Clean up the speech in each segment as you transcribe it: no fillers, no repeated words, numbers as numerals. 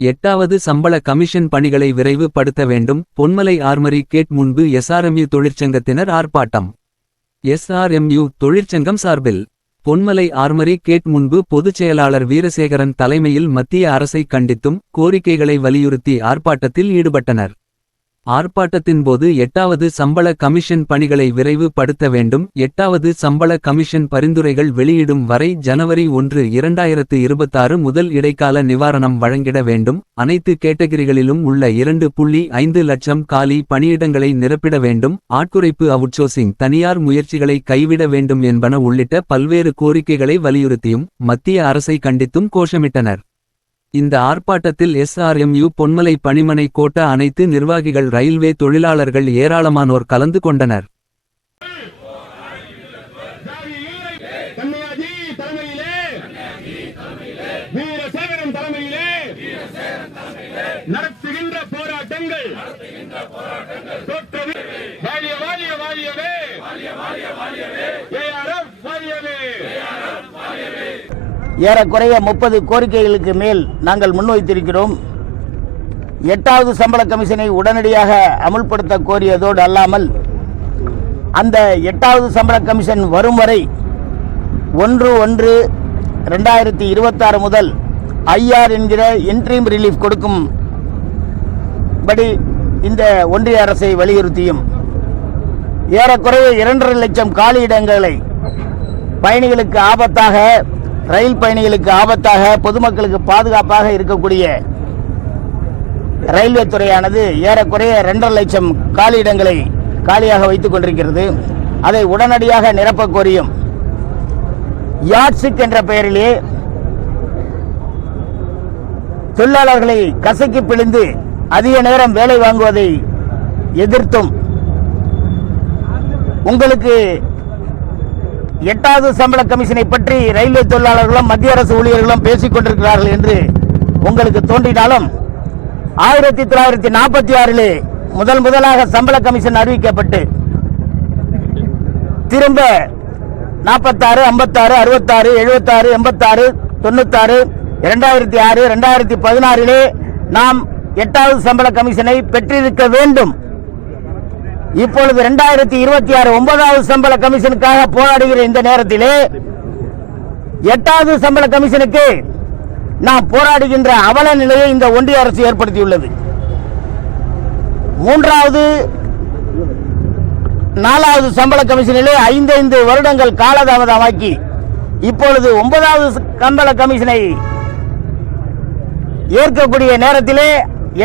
8வது சம்பள கமிஷன் பணிகளை விரைவு படுத்த வேண்டும். பொன்மலை ஆர்மரி கேட் முன்பு எஸ்ஆர்எம்யூ தொழிற்சங்கத்தினர் ஆர்ப்பாட்டம். எஸ்ஆர்எம்யூ தொழிற்சங்கம் சார்பில் பொன்மலை ஆர்மரி கேட் முன்பு பொதுச் செயலாளர் வீரசேகரன் தலைமையில் மத்திய அரசை கண்டித்தும் கோரிக்கைகளை வலியுறுத்தி ஆர்ப்பாட்டத்தில் ஈடுபட்டனர். ஆர்ப்பாட்டத்தின் போது 8வது சம்பள கமிஷன் பணிகளை விரைவு படுத்த வேண்டும். 8வது சம்பள கமிஷன் பரிந்துரைகள் வெளியிடும் வரை ஜனவரி 1, 2026 முதல் இடைக்கால நிவாரணம் வழங்கிட வேண்டும். அனைத்து கேட்டகரிகளிலும் உள்ள 2.5 லட்சம் காலி பணியிடங்களை நிரப்பிட வேண்டும். ஆட்குறைப்பு அவுட்சோர்சிங் தனியார் முயற்சிகளை கைவிட வேண்டும் என்பன உள்ளிட்ட பல்வேறு கோரிக்கைகளை வலியுறுத்தியும் மத்திய அரசை கண்டித்தும் கோஷமிட்டனர். இந்த ஆர்ப்பாட்டத்தில் எஸ்ஆர்எம்யூ பொன்மலை பணிமனை கோட்ட அனைத்து நிர்வாகிகள் ரயில்வே தொழிலாளர்கள் ஏராளமானோர் கலந்து கொண்டனர். ஏறக்குறைய 30 கோரிக்கைகளுக்கு மேல் நாங்கள் முன்வைத்திருக்கிறோம். 8வது சம்பள கமிஷனை உடனடியாக அமுல்படுத்த கோரியதோடு அல்லாமல் அந்த 8வது சம்பள கமிஷன் வரும் வரை 1/1/2026 முதல் ஐஆர் என்கிற இன்ட்ரீம் ரிலீஃப் கொடுக்கும்படி இந்த ஒன்றிய அரசை வலியுறுத்தியும் ஏறக்குறைய 2.5 லட்சம் காலியிடங்களை பயணிகளுக்கு ஆபத்தாக, ரயில் பயணிகளுக்கு ஆபத்தாக, பொதுமக்களுக்கு பாதுகாப்பாக இருக்கக்கூடிய ரயில்வே துறையானது ஏறக்குறைய 2.5 லட்சம் காலியிடங்களை காலியாக வைத்துக் கொண்டிருக்கிறது. அதை உடனடியாக நிரப்ப கோரியும் யாட்சிக் என்ற பெயரிலே தொழிலாளர்களை கசக்கி பிழிந்து அதிக நேரம் வேலை வாங்குவதை எதிர்த்தும் உங்களுக்கு 8வது சம்பள கமிஷனை பற்றி ரயில்வே தொழிலாளர்களும் மத்திய அரசு ஊழியர்களும் பேசிக் கொண்டிருக்கிறார்கள் என்று உங்களுக்கு தோன்றினாலும் 1946 முதலாக சம்பள கமிஷன் அறிவிக்கப்பட்டு திரும்ப 46, 56, 66, 76, 86, 96, 2006, 2016 நாம் 8வது சம்பள கமிஷனை பெற்றிருக்க வேண்டும். இப்பொழுது 2026 9வது சம்பள கமிஷனுக்காக போராடுகிற இந்த நேரத்திலே 8வது சம்பள கமிஷனுக்கு நாம் போராடுகின்ற அவல நிலையை இந்த ஒன்றிய அரசு ஏற்படுத்தியுள்ளது. 3வது 4வது சம்பள கமிஷனிலே 5 வருடங்கள் காலதாமதமாக்கி இப்பொழுது 9வது சம்பள கமிஷனை ஏற்கக்கூடிய நேரத்திலே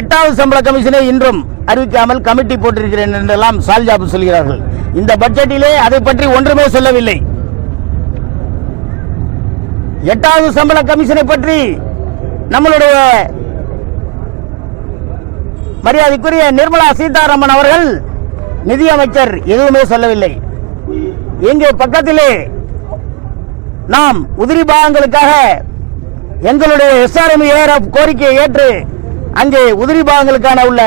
8வது சம்பள கமிஷனை இன்றும் அறிவிக்காமல் கமிட்டி போட்டிருக்கிறேன் என்றெல்லாம் சால்ஜாபு சொல்கிறார்கள். இந்த பட்ஜெட்டிலே அதை பற்றி ஒன்றுமே சொல்லவில்லை. 8வது சம்பள கமிஷனை பற்றி நம்மளுடைய மரியாதைக்குரிய நிர்மலா சீதாராமன் அவர்கள் நிதியமைச்சர் எதுவுமே சொல்லவில்லை. இங்கே பக்கத்திலே நாம் உதிரி பாகங்களுக்காக எங்களுடைய எஸ்ஆர்எம்யூ கோரிக்கையை ஏற்று அங்கே உதிரி பாகங்களுக்கான உள்ள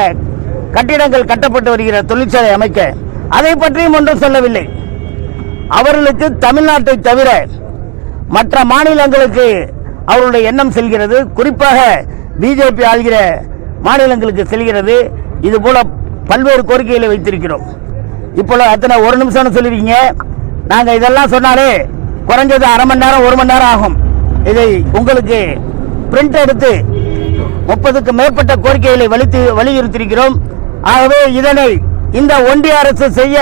கட்டிடங்கள் கட்டப்பட்டு வருகிற தொழிற்சாலை அமைக்க அதை பற்றியும் ஒன்றும் சொல்லவில்லை. அவர்களுக்கு தமிழ்நாட்டை தவிர மற்ற மாநிலங்களுக்கு அவருடைய எண்ணம் செல்கிறது. குறிப்பாக பிஜேபி ஆள்கிற மாநிலங்களுக்கு செல்கிறது. இது போல பல்வேறு கோரிக்கைகளை வைத்திருக்கிறோம். இப்போ அத்தனை 1 நிமிஷம் சொல்லிருக்கீங்க. நாங்கள் இதெல்லாம் சொன்னாலே குறைஞ்சது அரை மணி நேரம் 1 மணி நேரம் ஆகும். இதை உங்களுக்கு பிரிண்ட் எடுத்து 30க்கு மேற்பட்ட கோரிக்கைகளை வலியுறுத்தியிருக்கிறோம். ஆகவே இதனை இந்த ஒன்றிய அரசு செய்ய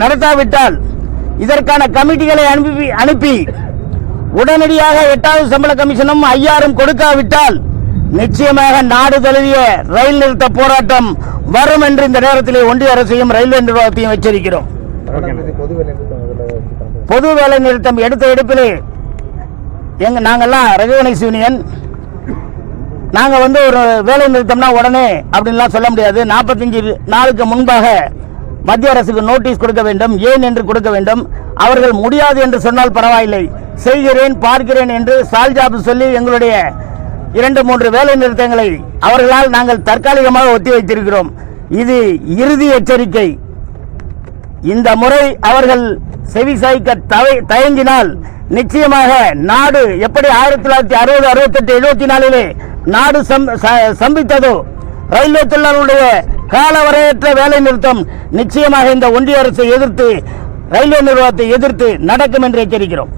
நடத்தாவிட்டால் இதற்கான கமிட்டிகளை அனுப்பி உடனடியாக 8வது சம்பள கமிஷனும் ஐஆரும் கொடுக்காவிட்டால் நிச்சயமாக நாடு தழுவிய ரயில் நிறுத்த போராட்டம் வரும் என்று இந்த நேரத்தில் ஒன்றிய அரசையும் ரயில்வே நிர்வாகத்தையும் எச்சரிக்கிறோம். பொது வேலை நிறுத்தம் எடுத்த எடுப்பிலே நாங்கெல்லாம் ரெகனைஸ் யூனியன், நாங்கள் ஒரு வேலை நிறுத்தம்னா உடனே அப்படின்லாம் சொல்ல முடியாது. 45 நாளுக்கு முன்பாக மத்திய அரசுக்கு நோட்டீஸ் கொடுக்க வேண்டும். ஏன் என்று கொடுக்க வேண்டும். அவர்கள் முடியாது என்று சொன்னால் பரவாயில்லை, செய்கிறேன் பார்க்கிறேன் என்று சால்ஜாப் சொல்லி எங்களுடைய 2-3 வேலை நிறுத்தங்களை அவர்களால் நாங்கள் தற்காலிகமாக ஒத்தி வைத்திருக்கிறோம். இது இறுதி எச்சரிக்கை. இந்த முறை அவர்கள் செவி சாய்க்க தயங்கினால் நிச்சயமாக நாடு எப்படி 1960, 68, 74 நாடு சம்பித்ததோ ரயில்வே தொழிலாளர்களுடைய காலவரையற்ற வேலை நிறுத்தம் நிச்சயமாக இந்த ஒன்றிய அரசை எதிர்த்து ரயில்வே நிர்வாகத்தை எதிர்த்து நடக்கும் என்று எச்சரிக்கிறோம்.